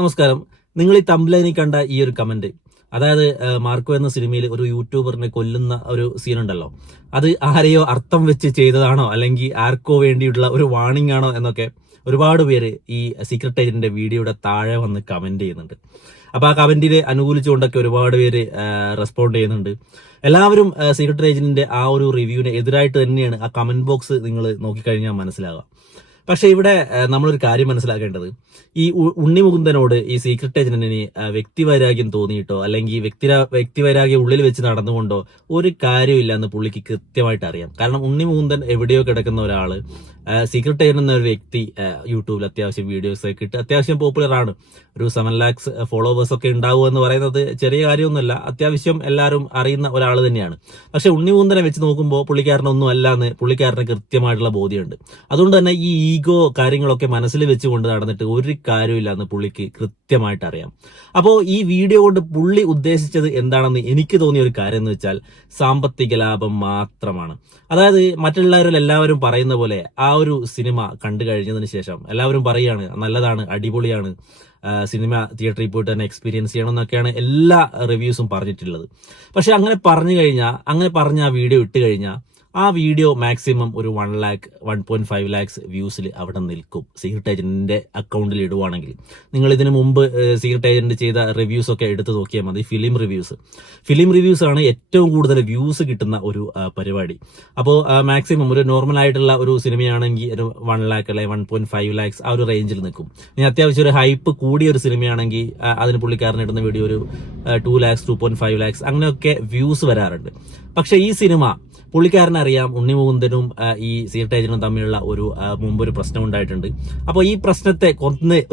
നമസ്കാരം. നിങ്ങൾ ഈ തംബ്ലൈനിൽ കണ്ട ഈ ഒരു കമന്റ്, അതായത് മാർക്കോ എന്ന സിനിമയിൽ ഒരു യൂട്യൂബറിനെ കൊല്ലുന്ന ഒരു സീനുണ്ടല്ലോ, അത് ആരെയോ അർത്ഥം വെച്ച് ചെയ്തതാണോ അല്ലെങ്കിൽ ആർക്കോ വേണ്ടിയിട്ടുള്ള ഒരു വാണിംഗ് ആണോ എന്നൊക്കെ ഒരുപാട് പേര് ഈ സീക്രട്ട് ഏജന്റിന്റെ വീഡിയോയുടെ താഴെ വന്ന് കമന്റ് ചെയ്യുന്നുണ്ട്. അപ്പൊ ആ കമന്റിനെ അനുകൂലിച്ചുകൊണ്ടൊക്കെ ഒരുപാട് പേര് റെസ്പോണ്ട് ചെയ്യുന്നുണ്ട്. എല്ലാവരും സീക്രട്ട് ഏജന്റിന്റെ ആ ഒരു റിവ്യൂവിന് എതിരായിട്ട് തന്നെയാണ് ആ കമന്റ് ബോക്സ് നിങ്ങൾ നോക്കിക്കഴിഞ്ഞാൽ മനസ്സിലാവുക. പക്ഷെ ഇവിടെ നമ്മളൊരു കാര്യം മനസ്സിലാക്കേണ്ടത്, ഈ ഉണ്ണിമുകുന്ദനോട് ഈ സീക്രട്ട് ഏജന്റിന് വ്യക്തിവൈരാഗ്യം തോന്നിയിട്ടോ അല്ലെങ്കിൽ വ്യക്തിവൈരാഗ്യം ഉള്ളിൽ വെച്ച് നടന്നുകൊണ്ടോ ഒരു കാര്യമില്ല എന്ന് പുള്ളിക്ക് കൃത്യമായിട്ട് അറിയാം. കാരണം ഉണ്ണിമുകുന്ദൻ എവിടെയോ കിടക്കുന്ന ഒരാള് സീക്രട്ട് ഏജന്റ് എന്ന ഒരു വ്യക്തി യൂട്യൂബിൽ അത്യാവശ്യം വീഡിയോസ് ഒക്കെ ഇട്ട് അത്യാവശ്യം പോപ്പുലർ ആണ്. ഒരു 7 lakhs ഫോളോവേഴ്സ് ഒക്കെ ഉണ്ടാവുക എന്ന് പറയുന്നത് ചെറിയ കാര്യമൊന്നുമല്ല. അത്യാവശ്യം എല്ലാവരും അറിയുന്ന ഒരാൾ തന്നെയാണ്. പക്ഷെ ഉണ്ണിമുകുന്ദനെ വെച്ച് നോക്കുമ്പോൾ പുള്ളിക്കാരനൊന്നും അല്ല എന്ന് പുള്ളിക്കാരന് കൃത്യമായിട്ടുള്ള ബോധ്യമുണ്ട്. അതുകൊണ്ട് തന്നെ ഈ ഈഗോ കാര്യങ്ങളൊക്കെ മനസ്സിൽ വെച്ചുകൊണ്ട് നടന്നിട്ട് ഒരു കാര്യമില്ല എന്ന് പുള്ളിക്ക് കൃത്യമായിട്ട് അറിയാം. അപ്പോൾ ഈ വീഡിയോ കൊണ്ട് പുള്ളി ഉദ്ദേശിച്ചത് എന്താണെന്ന് എനിക്ക് തോന്നിയ ഒരു കാര്യം എന്ന് വെച്ചാൽ സാമ്പത്തിക ലാഭം മാത്രമാണ്. അതായത് മറ്റുള്ളവരെല്ലാവരും പറയുന്ന പോലെ ആ ഒരു സിനിമ കണ്ടു കഴിഞ്ഞതിന് ശേഷം എല്ലാവരും പറയാണ് നല്ലതാണ്, അടിപൊളിയാണ്, സിനിമ തിയേറ്ററിൽ പോയിട്ട് തന്നെ എക്സ്പീരിയൻസ് ചെയ്യണം എന്നൊക്കെയാണ് എല്ലാ റിവ്യൂസും പറഞ്ഞിട്ടുള്ളത്. പക്ഷെ അങ്ങനെ പറഞ്ഞ ആ വീഡിയോ ഇട്ട് കഴിഞ്ഞാൽ ആ വീഡിയോ മാക്സിമം ഒരു 1 lakh 1.5 lakhs വ്യൂസിൽ അവിടെ നിൽക്കും. സീക്രട്ട് ഏജന്റിന്റെ അക്കൗണ്ടിൽ ഇടുവാണെങ്കിൽ നിങ്ങൾ ഇതിനു മുമ്പ് സീക്രട്ട് ഏജന്റ് ചെയ്ത റിവ്യൂസ് ഒക്കെ എടുത്ത് നോക്കിയാൽ മതി. ഫിലിം റിവ്യൂസ് ആണ് ഏറ്റവും കൂടുതൽ വ്യൂസ് കിട്ടുന്ന ഒരു പരിപാടി. അപ്പോൾ മാക്സിമം ഒരു നോർമൽ ആയിട്ടുള്ള ഒരു സിനിമയാണെങ്കിൽ ഒരു 1 lakh അല്ലെങ്കിൽ 1.5 lakhs ആ ഒരു റേഞ്ചിൽ നിൽക്കും. ഇനി അത്യാവശ്യം ഒരു ഹൈപ്പ് കൂടിയ ഒരു സിനിമയാണെങ്കിൽ അതിന് പുള്ളിക്കാരൻ ഇടുന്ന വീഡിയോ ഒരു 2 lakhs 2.5 lakhs അങ്ങനെയൊക്കെ വ്യൂസ് വരാറുണ്ട്. പക്ഷെ ഈ സിനിമ പുള്ളിക്കാരനറിയാം ഉണ്ണിമുകുന്ദനും ഈ സീക്രട്ട് ഏജന്റും തമ്മിലുള്ള ഒരു മുമ്പൊരു പ്രശ്നം ഉണ്ടായിട്ടുണ്ട്. അപ്പോൾ ഈ പ്രശ്നത്തെ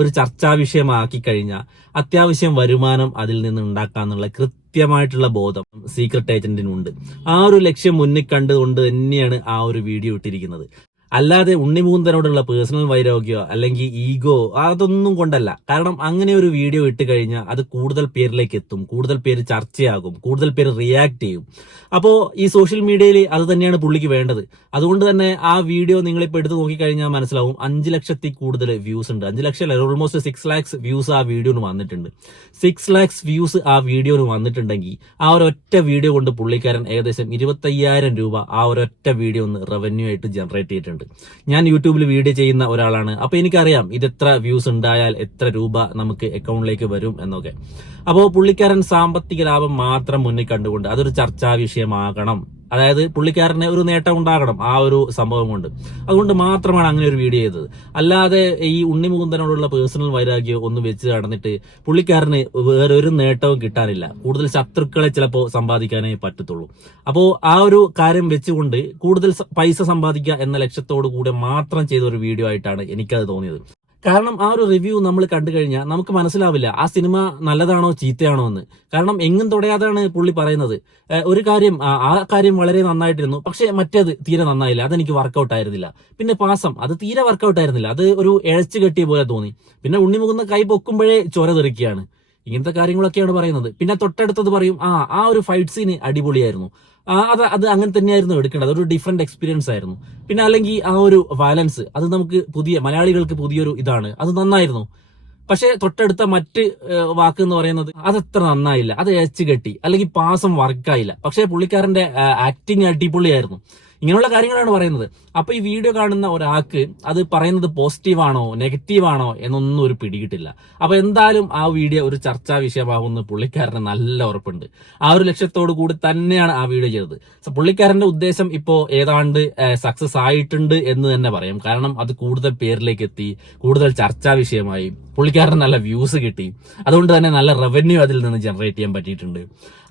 ഒരു ചർച്ചാ വിഷയമാക്കി കഴിഞ്ഞാൽ അത്യാവശ്യം വരുമാനം അതിൽ നിന്ന് ഉണ്ടാക്കാന്നുള്ള കൃത്യമായിട്ടുള്ള ബോധം സീക്രട്ട് ഏജന്റിനുണ്ട്. ആ ഒരു ലക്ഷ്യം മുന്നിൽ കണ്ടുകൊണ്ട് തന്നെയാണ് ആ ഒരു വീഡിയോ ഇട്ടിരിക്കുന്നത്. അല്ലാതെ ഉണ്ണിമുകുന്ദനോടുള്ള പേഴ്സണൽ വൈരാഗ്യമോ അല്ലെങ്കിൽ ഈഗോ അതൊന്നും കൊണ്ടല്ല. കാരണം അങ്ങനെ ഒരു വീഡിയോ ഇട്ട് കഴിഞ്ഞാൽ അത് കൂടുതൽ പേരിലേക്ക് എത്തും, കൂടുതൽ പേര് ചർച്ചയാകും, കൂടുതൽ പേര് റിയാക്ട് ചെയ്യും. അപ്പോൾ ഈ സോഷ്യൽ മീഡിയയിൽ അത് തന്നെയാണ് പുള്ളിക്ക് വേണ്ടത്. അതുകൊണ്ട് തന്നെ ആ വീഡിയോ നിങ്ങളിപ്പോൾ എടുത്ത് നോക്കിക്കഴിഞ്ഞാൽ മനസ്സിലാവും 5 ലക്ഷത്തിൽ കൂടുതൽ വ്യൂസ് ഉണ്ട്. 5 ലക്ഷം അല്ല, ഓൾമോസ്റ്റ് 6 lakhs വ്യൂസ് ആ വീഡിയോന് വന്നിട്ടുണ്ട്. 6 lakhs വ്യൂസ് ആ വീഡിയോന് വന്നിട്ടുണ്ടെങ്കിൽ ആ ഒരൊറ്റ വീഡിയോ കൊണ്ട് പുള്ളിക്കാരൻ ഏകദേശം 25,000 രൂപ ആ ഒരൊറ്റ വീഡിയോ ഒന്ന് റവന്യൂ ആയിട്ട് ജനറേറ്റ് ചെയ്തിട്ടുണ്ട്. ഞാൻ യൂട്യൂബിൽ വീഡിയോ ചെയ്യുന്ന ഒരാളാണ്. അപ്പൊ എനിക്കറിയാം ഇതെത്ര വ്യൂസ് ഉണ്ടായാൽ എത്ര രൂപ നമുക്ക് അക്കൗണ്ടിലേക്ക് വരും എന്നൊക്കെ. അപ്പോൾ പുള്ളിക്കാരൻ സാമ്പത്തിക ലാഭം മാത്രം മുന്നിൽ കണ്ടുകൊണ്ട് അതൊരു ചർച്ചാ വിഷയമാകണം. അതായത് പുള്ളിക്കാരന് ഒരു നേട്ടം ഉണ്ടാകണം ആ ഒരു സംഭവം കൊണ്ട്. അതുകൊണ്ട് മാത്രമാണ് അങ്ങനെ ഒരു വീഡിയോ ചെയ്തത്. അല്ലാതെ ഈ ഉണ്ണിമുകുന്ദനോടുള്ള പേഴ്സണൽ വൈരാഗ്യം ഒന്ന് വെച്ച് നടന്നിട്ട് പുള്ളിക്കാരന് വേറൊരു നേട്ടവും കിട്ടാനില്ല. കൂടുതൽ ശത്രുക്കളെ ചിലപ്പോൾ സമ്പാദിക്കാനേ പറ്റത്തുള്ളൂ. അപ്പോൾ ആ ഒരു കാര്യം വെച്ചുകൊണ്ട് കൂടുതൽ പൈസ സമ്പാദിക്കുക എന്ന ലക്ഷ്യത്തോടു കൂടെ മാത്രം ചെയ്ത ഒരു വീഡിയോ ആയിട്ടാണ് എനിക്കത് തോന്നിയത്. കാരണം ആ ഒരു റിവ്യൂ നമ്മൾ കണ്ടു കഴിഞ്ഞാൽ നമുക്ക് മനസ്സിലാവില്ല ആ സിനിമ നല്ലതാണോ ചീത്തയാണോ എന്ന്. കാരണം എങ്ങും തുടയാതാണ് പുള്ളി പറയുന്നത്. ഒരു കാര്യം ആ കാര്യം വളരെ നന്നായിട്ടിരുന്നു, പക്ഷെ മറ്റേത് തീരെ നന്നായില്ല, അതെനിക്ക് വർക്കൗട്ട് ആയിരുന്നില്ല. പിന്നെ പാസം അത് തീരെ വർക്കൗട്ട് ആയിരുന്നില്ല, അത് ഒരു ഇഴച്ചു കെട്ടിയ പോലെ തോന്നി. പിന്നെ ഉണ്ണിമുകുന്ന കൈ പൊക്കുമ്പോഴേ ചോര തെറിക്കുകയാണ്. ഇങ്ങനത്തെ കാര്യങ്ങളൊക്കെയാണ് പറയുന്നത്. പിന്നെ തൊട്ടടുത്തത് പറയും ആ ഒരു ഫൈറ്റ് സീന് അടിപൊളിയായിരുന്നു, അത് അങ്ങനെ തന്നെയായിരുന്നു എടുക്കേണ്ടത്, അതൊരു ഡിഫറെന്റ് എക്സ്പീരിയൻസ് ആയിരുന്നു. പിന്നെ അല്ലെങ്കിൽ ആ ഒരു വയലൻസ് അത് നമുക്ക് മലയാളികൾക്ക് പുതിയൊരു ഇതാണ്, അത് നന്നായിരുന്നു. പക്ഷെ തൊട്ടടുത്ത മറ്റ് വാക്ക് എന്ന് പറയുന്നത് അതത്ര നന്നായില്ല, അത് എച്ച് കെട്ടി, അല്ലെങ്കിൽ പാസം വർക്കായില്ല. പക്ഷെ പുള്ളിക്കാരന്റെ ആക്ടിങ് അടിപൊളിയായിരുന്നു. ഇങ്ങനെയുള്ള കാര്യങ്ങളാണ് പറയുന്നത്. അപ്പൊ ഈ വീഡിയോ കാണുന്ന ഒരാൾക്ക് അത് പറയുന്നത് പോസിറ്റീവാണോ നെഗറ്റീവാണോ എന്നൊന്നും ഒരു പിടികിട്ടില്ല. അപ്പൊ എന്തായാലും ആ വീഡിയോ ഒരു ചർച്ചാ വിഷയമാകുമെന്ന് പുള്ളിക്കാരന് നല്ല ഉറപ്പുണ്ട്. ആ ഒരു ലക്ഷ്യത്തോടു കൂടി തന്നെയാണ് ആ വീഡിയോ ചെയ്തത്. പുള്ളിക്കാരന്റെ ഉദ്ദേശം ഇപ്പോ ഏതാണ്ട് സക്സസ് ആയിട്ടുണ്ട് എന്ന് തന്നെ പറയാം. കാരണം അത് കൂടുതൽ പേരിലേക്ക് എത്തി, കൂടുതൽ ചർച്ചാ വിഷയമായി, പുള്ളിക്കാരന് നല്ല വ്യൂസ് കിട്ടി, അതുകൊണ്ട് തന്നെ നല്ല റവന്യൂ അതിൽ നിന്ന് ജനറേറ്റ് ചെയ്യാൻ പറ്റിയിട്ടുണ്ട്.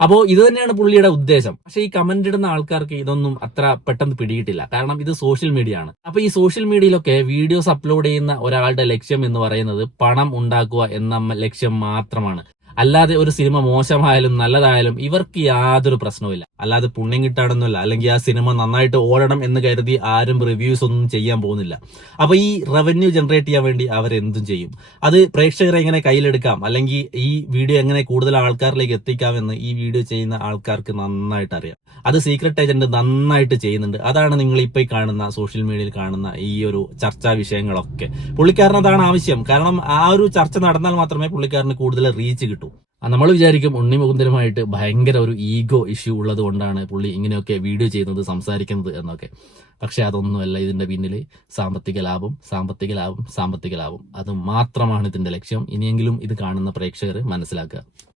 അപ്പോൾ ഇത് തന്നെയാണ് പുള്ളിയുടെ ഉദ്ദേശം. പക്ഷെ ഈ കമന്റ് ഇടുന്ന ആൾക്കാർക്ക് ഇതൊന്നും അത്ര പെട്ടെന്ന് പിടിയിട്ടില്ല. കാരണം ഇത് സോഷ്യൽ മീഡിയ ആണ്. അപ്പൊ ഈ സോഷ്യൽ മീഡിയയിലൊക്കെ വീഡിയോസ് അപ്ലോഡ് ചെയ്യുന്ന ഒരാളുടെ ലക്ഷ്യം എന്ന് പറയുന്നത് പണം ഉണ്ടാക്കുക എന്ന ലക്ഷ്യം മാത്രമാണ്. അല്ലാതെ ഒരു സിനിമ മോശമായാലും നല്ലതായാലും ഇവർക്ക് യാതൊരു പ്രശ്നവുമില്ല. അല്ലാതെ പുണ്യം കിട്ടാണെന്നല്ല, അല്ലെങ്കിൽ ആ സിനിമ നന്നായിട്ട് ഓടണം എന്ന് കരുതി ആരും റിവ്യൂസ് ഒന്നും ചെയ്യാൻ പോകുന്നില്ല. അപ്പൊ ഈ റവന്യൂ ജനറേറ്റ് ചെയ്യാൻ വേണ്ടി അവരെന്തും ചെയ്യും. അത് പ്രേക്ഷകരെ എങ്ങനെ കയ്യിലെടുക്കാം, അല്ലെങ്കിൽ ഈ വീഡിയോ എങ്ങനെ കൂടുതൽ ആൾക്കാരിലേക്ക് എത്തിക്കാമെന്ന് ഈ വീഡിയോ ചെയ്യുന്ന ആൾക്കാർക്ക് നന്നായിട്ട് അറിയാം. അത് സീക്രട്ട് ഏജന്റ് നന്നായിട്ട് ചെയ്യുന്നുണ്ട്. അതാണ് നിങ്ങൾ ഇപ്പൊ കാണുന്ന സോഷ്യൽ മീഡിയയിൽ കാണുന്ന ഈ ഒരു ചർച്ചാ വിഷയങ്ങളൊക്കെ. പുള്ളിക്കാരന് അതാണ് ആവശ്യം. കാരണം ആ ഒരു ചർച്ച നടന്നാൽ മാത്രമേ പുള്ളിക്കാരന് കൂടുതൽ റീച്ച് കിട്ടൂ. നമ്മൾ വിചാരിക്കും ഉണ്ണി മുകുന്ദനുമായിട്ട് ഭയങ്കര ഒരു ഈഗോ ഇഷ്യൂ ഉള്ളത് കൊണ്ടാണ് പുള്ളി ഇങ്ങനെയൊക്കെ വീഡിയോ ചെയ്യുന്നത്, സംസാരിക്കുന്നത് എന്നൊക്കെ. പക്ഷെ അതൊന്നുമല്ല. ഇതിന്റെ പിന്നിൽ സാമ്പത്തിക ലാഭം, സാമ്പത്തിക ലാഭം, സാമ്പത്തിക ലാഭം, അത് മാത്രമാണ് ഇതിന്റെ ലക്ഷ്യം. ഇനിയെങ്കിലും ഇത് കാണുന്ന പ്രേക്ഷകർ മനസ്സിലാക്കുക.